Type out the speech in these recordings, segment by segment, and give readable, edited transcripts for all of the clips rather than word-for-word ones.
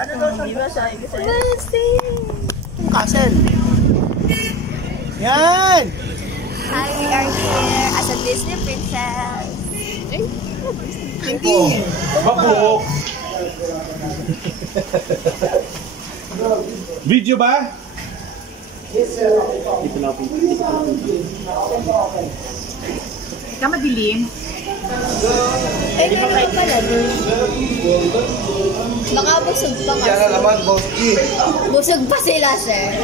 Di ba sabi ko sa'yo? Castle. Yan! Hi, we are here as a Disney princess. Hindi. Mabuhok. Video ba? Kama dilim. Ay, meron pala dun. Baka busog pa kasi. Yan naman, Boski. Busog pa sila, sir.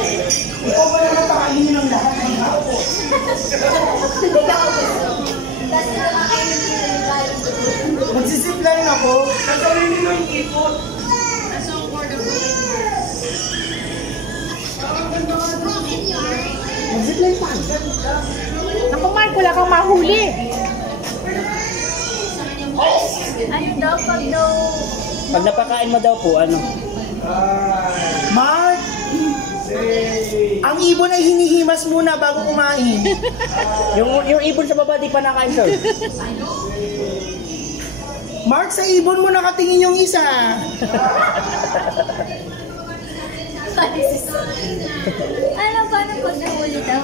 Ikaw ba naman pakainin ng lahat ng tao? Hindi ka busog. Kasi nakakainin sila ng galing. Magsisipline ako. Nagawin nyo yung ipot. Magsipline pa. Naku, Mark, wala kang mahuli. Ano daw pag daw... Pag napakain mo daw po, ano? Mark! Ang ibon ay hinihimas muna bago kumain. Yung ibon sa baba, di pa nakain, sir. Mark, sa ibon mo nakatingin yung isa. Ano, paano pag nahuli daw?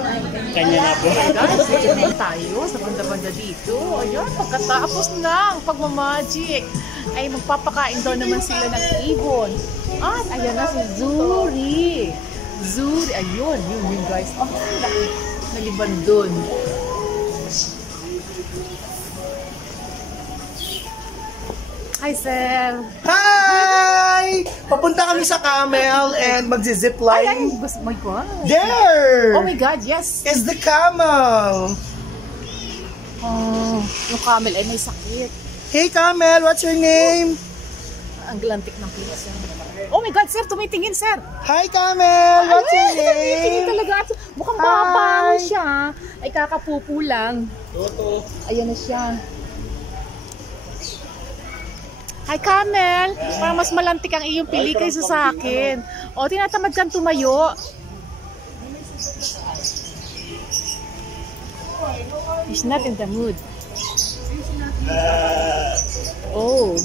Kanya na po. Guys, dito tayo sa banda-banda dito. Ayan, pagkatapos ng pagmamagic, ay magpapakain daw naman sila ng ibon. At ayan na si Zuri. Zuri, ayun, yun guys. Oh, naliban dun. Hi, sir. Hi! Papunta kami sa camel and Ay, magzi-zipline. oh my God. There! Oh my God, yes. Is the camel. Oh, yung camel ay may sakit. Hey camel, what's your name? Ang glantik ng pizza. Oh my God, sir, tumitingin, sir. Hi camel, what's your Tumitingin name? talaga. Mukhang Hi. mabango siya. Ay, kakapupo lang. Ayan na siya. Hi, Camel. Parang mas malantik ang iyong pili kaysa sa akin. O, tinatamad kang tumayo. He's not in the mood. Oh.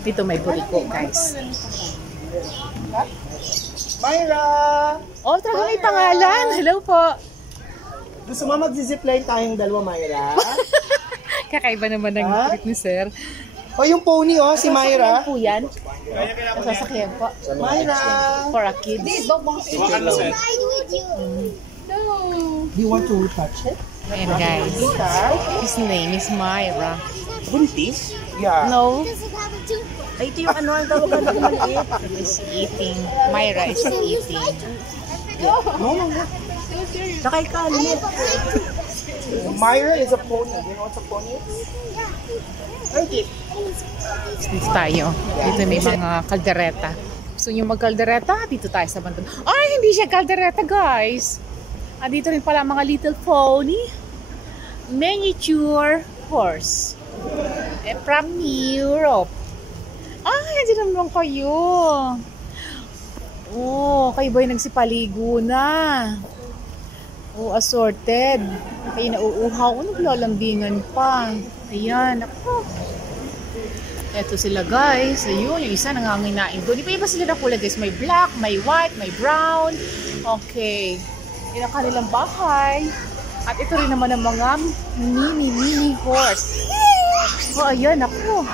Dito may buriko, guys. Myra! Oh, talaga may pangalan. Hello po. Gusto mo magzi-zipline tayong dalawa, Myra? Kakaiba naman ng trip ni sir. O yung pony, oh, si Myra. Po yan? Sasakyan po. Myra! For a kid. Do you want to touch it? Ayan guys. His name is Myra. Buntis? Yeah. No, Ay, ito yung ano, ang tawag na maliit. is eating. Myra is eating. Sakay ka, limit. Myra is a pony. You know what's a pony? Dito tayo. Dito may mga kaldereta. Gusto nyo mag-kaldereta? Dito tayo sa banda. Ay, hindi siya kaldereta, guys. Dito rin pala mga little pony. Miniature horse. From Europe. Ay, hindi naman kayo. Oh, kayo ba'y nagsipaligo na? Oh, assorted. Kayo nauuhaw. Naglalambingan pa. Ayan. Ako. Eto sila guys. Ayun, yung isa nanganginain doon. Iba-iba sila na kulay guys. May black, may white, may brown. Okay. Yan ang kanilang bahay. At ito rin naman ang mga mini horse. Oh, ayan ako.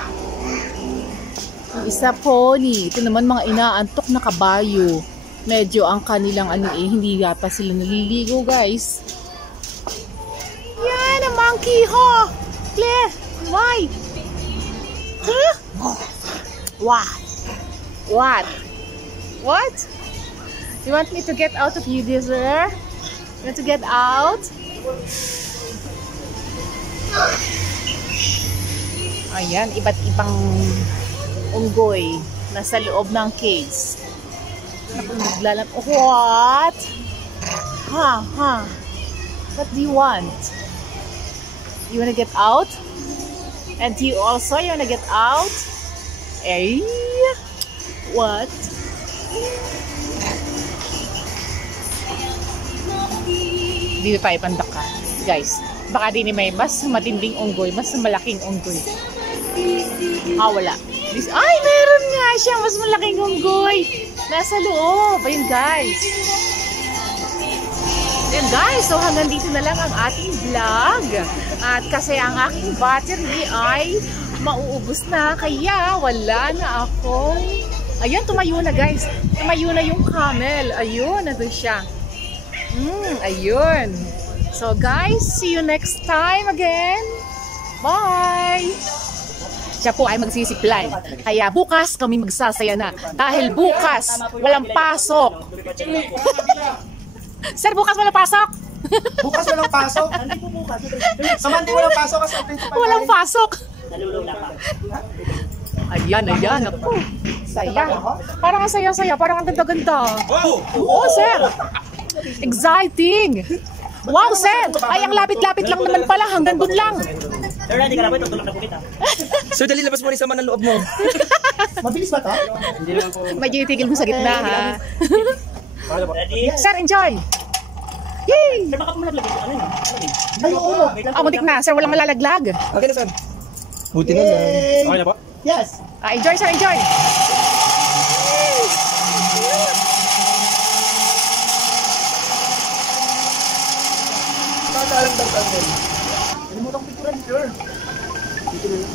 Yung isa pony. Ito naman mga inaantok na kabayo. Medyo ang kanilang hindi yata sila naliligo guys. Yan ang monkey ho. Claire, why? Huh? What? What? What? You want me to get out of you, dear sir? You want to get out? Ayan, iba't ibang unggoy nasa loob ng cage. What? Ha? What do you want? You wanna get out? And you also, you wanna get out? Eh? What? Dito tayo pandaka. Guys, baka din may mas matinding unggoy, mas malaking unggoy. Wala. Ay, meron nga siya. Mas malaking unggoy. Nasa loob. Ayun, guys. Ayun, guys. So, hanggang dito na lang ang ating vlog. At kasi ang aking battery ay mauubos na. Kaya, wala na ako. Ayun, tumayo na, guys. Tumayo na yung camel. Ayun, nandun siya. Ayun. So, guys, see you next time again. Bye! Siya po ay magsisiplay. Kaya bukas kami magsasaya na. Dahil bukas, walang pasok. Sir, bukas walang pasok? Bukas walang pasok. Sa Monday walang pasok kasi Walang pasok. Nalulula pa. Ayan, ayan. Ako. Saya. Parang ang saya-saya. Parang ang ganda-ganda. Oo, sir. Exciting. Wow, sir. Ay, ang lapit-lapit lang naman pala. Hanggang dun lang. Sir, hindi ka na ba? Tutulog na po kita. So, dali labas mo rin sa man ng loob mo. Mabilis ba to? Hindi lang po. Medyo itigil mo sa gitna, ha? Ready? Sir, enjoy. Yay! Sir, baka po malaglag. Ano yun? Ay, oo. Ah, muntik na. Sir, walang malalaglag. Okay na, sir. Buti na lang. Okay na po? Yes. Ah, enjoy, sir, enjoy. Nakakaalang tagtag din. Nalimutang picturean, sir. Dito na lang.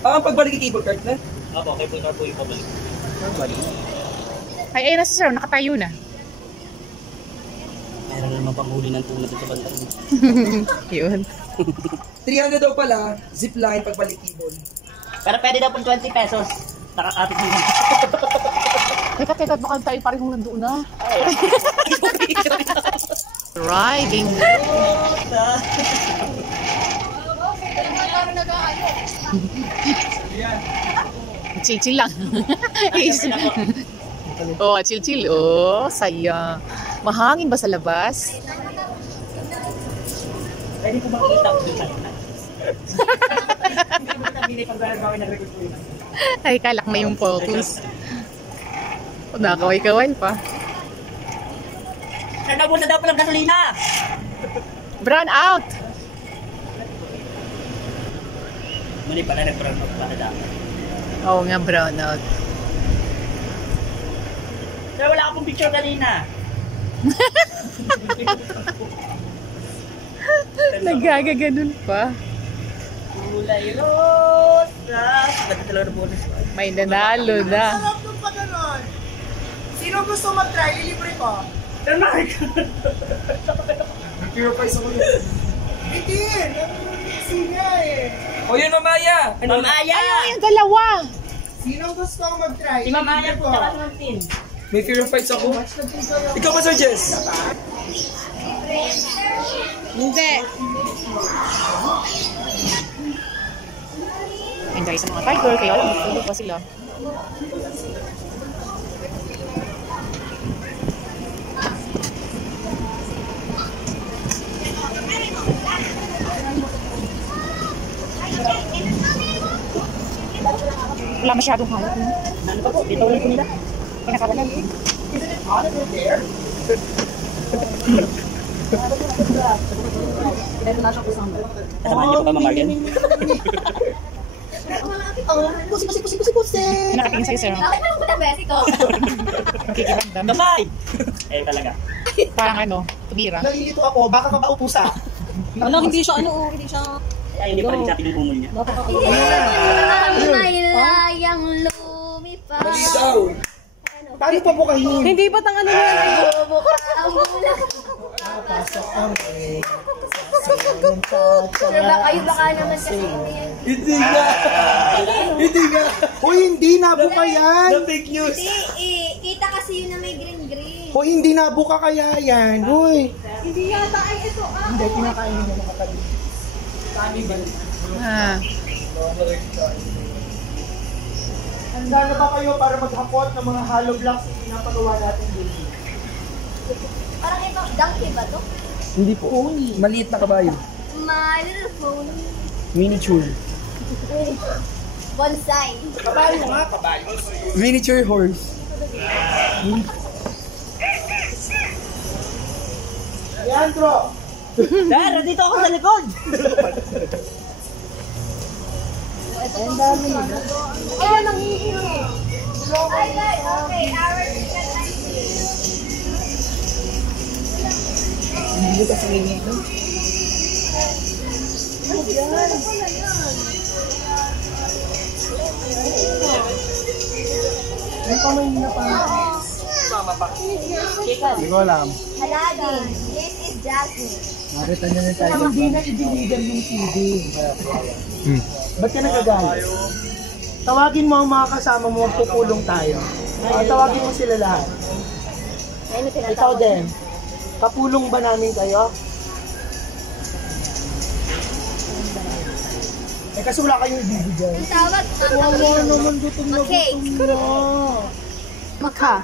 Ang pagbalik yung cable card na? Opo, okay po ito po yung pabalik. Ay, ayun na si sir. Nakatayo na. Meron naman pang huli ng tuna dito sa banda. Yun. 300 daw pala, zipline pagbalik cable. Pero pwede daw pong 20 pesos. Nakakapit mo. Teka, baka tayo parehong nandoon na. Riding. Chill-chill lang. Oh, chill-chill. Oh, saya. Mahangin ba sa labas? Pwede po makikita ko dito. Ay, kalak na yung focus. Nakaway-kaway pa. Sir, nabunod daw palang gasolina. Brown out! Mali pala, nag-brown out pala dapat. Oo nga, brown out. Sir, wala akong picture kanina. Nagagaganon pa. Kulay rosas. Ganda talaga na bonus. May nanalo na. Sarap nung pa ganon. Sino gusto mag-try? Ilibre ko. Sir, Mark. Pure price ako yun. Hindi! Kasi nga eh. O yun, Mamaya! Mamaya. Ano yung dalawa? Sino gusto mag-try? Si Mamaya po tsaka si Martin. May fear of fights ako. Ikaw ba, Sir Jess? Hindi. Enjoy sa mga tiger, kaya alam, tulog pa sila. Wala masyadong hayop, no? Ano pa po? Dito ulit nila. Pinakawalan. Kasamahan niyo pa ba, Mama Margen? Pusi! Nakatingin sa'yo, sir. Bakit naman ko besi ko? Kikiramdam. Damay! Eh, talaga. Parang ano, tumira. Nalilito ako, baka ka maupusa. Hindi siya. Ay, hindi pa rin siya pinupumol niya. Malayang lumipad. Mali daw. Paano pa bukahin? Hindi ba't ang ano yan? Bubuka ang ulan. Pero baka naman kasi Hindi nga. Hindi nga. Hoy, hindi nabuka yan. fake news. kita kasi yun na may green. Hoy, hindi nabuka kaya yan. Hoy. Hindi yata ay ito Hindi, kinakain mo mga kapatid. Ah. Handa na ba kayo para maghakot ng mga hollow blocks na pinapagawa natin dito? Parang ito, donkey ba to? Hindi po. Maliit na kabayo. My little pony. Miniature. Bonsai. Kabayo nga, kabayo. Miniature horse. Leandro, Sir, dito ako sa likod. Ang dami nila. Ayan ang hihingi. Okay, our chicken ice cream. Hindi ka sa lingi ito. May pamahin na pa. Hindi ko alam. Aladdin, this is Jasmine. Nakita niyo yung tiger. Hindi na i-deliver yung TV. Ba't ka nagagalit? Tawagin mo ang mga kasama mo, pupulong tayo. Tawagin mo sila lahat. Ikaw din. Kapulong ba namin kayo? Eh kasi wala kayong ibibigay. Ang tawag, Wala naman gutom na cake. gutom na. Maka.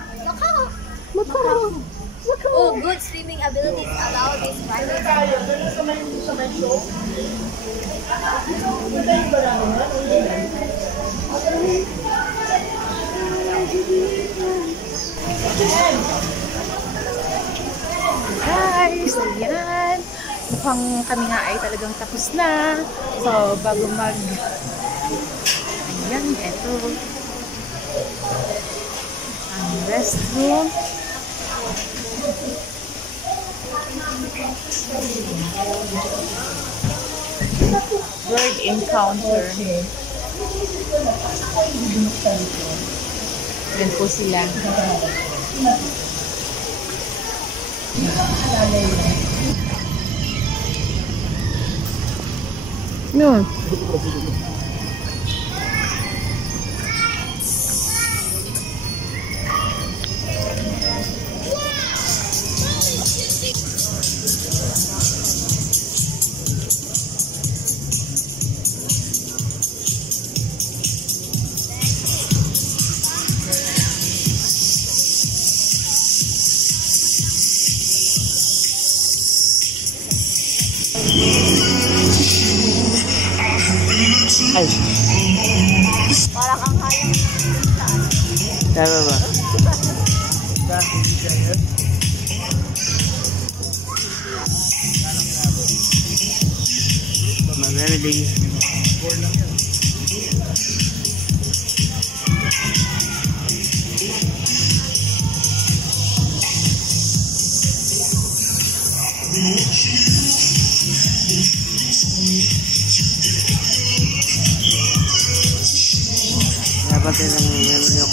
Oh, good swimming abilities allow this private. Tayo, doon sa may show. Guys, ayan. Mukhang kami nga ay talagang tapos na. So, bago ayan, eto. Ang restroom. Bird encounter. Yan po sila. No. Ay, Parang ang kaya. tama ba? Mamamili. Dapat din ang meron yung